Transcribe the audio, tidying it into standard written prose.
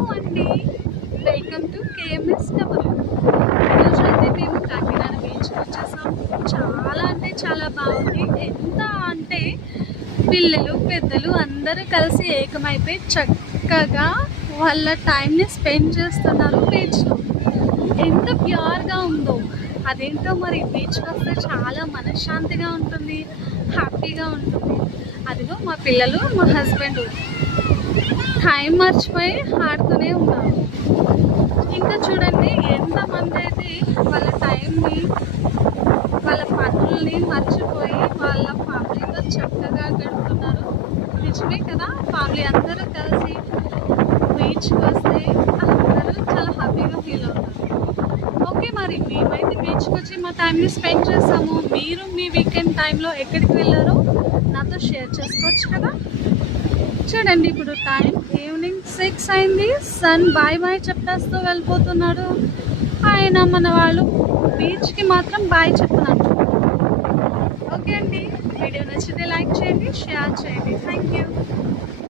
Hello అండి, welcome to KMS tower. ఈరోజు అయితే మేము కాకినాడ బీచ్కి వచ్చేసాం. చాలా అంటే చాలా బాగుంది. ఎంత అంటే పిల్లలు పెద్దలు అందరూ కలిసి ఏకమైపోయి చక్కగా వాళ్ళ టైంని స్పెండ్ చేస్తున్నారు బీచ్లో. ఎంత ప్యూర్గా ఉందో అదేంటో మరి బీచ్కి వస్తే చాలా మనశ్శాంతిగా ఉంటుంది, హ్యాపీగా ఉంటుంది. అదిగో మా పిల్లలు మా హస్బెండ్ టైం మర్చిపోయి ఆడుతూనే ఉన్నారు. ఇంకా చూడండి ఎంతమంది అయితే వాళ్ళ టైంని వాళ్ళ పనుల్ని మర్చిపోయి వాళ్ళ ఫ్యామిలీతో చక్కగా గడుపుతున్నారు. నిజమే కదా, ఫ్యామిలీ అందరూ కలిసి బీచ్కి వస్తే అందరూ చాలా హ్యాపీగా ఫీల్ అవుతారు. ఓకే, మరి మేమైతే బీచ్కి వచ్చి మా టైంని స్పెండ్ చేస్తాము. మీరు మీ వీకెండ్ టైంలో ఎక్కడికి వెళ్ళారో నాతో షేర్ చేసుకోవచ్చు కదా. చూడండి, ఇప్పుడు టైం ఈవినింగ్ 6 అయింది. సన్ బాయ్ బాయ్ చెప్పేస్తూ వెళ్ళిపోతున్నాడు. ఆయన మన వాళ్ళు బీచ్కి మాత్రం బాయ్ చెప్తున్నారు. ఓకే అండి, వీడియో నచ్చితే లైక్ చేయండి, షేర్ చేయండి. Thank you.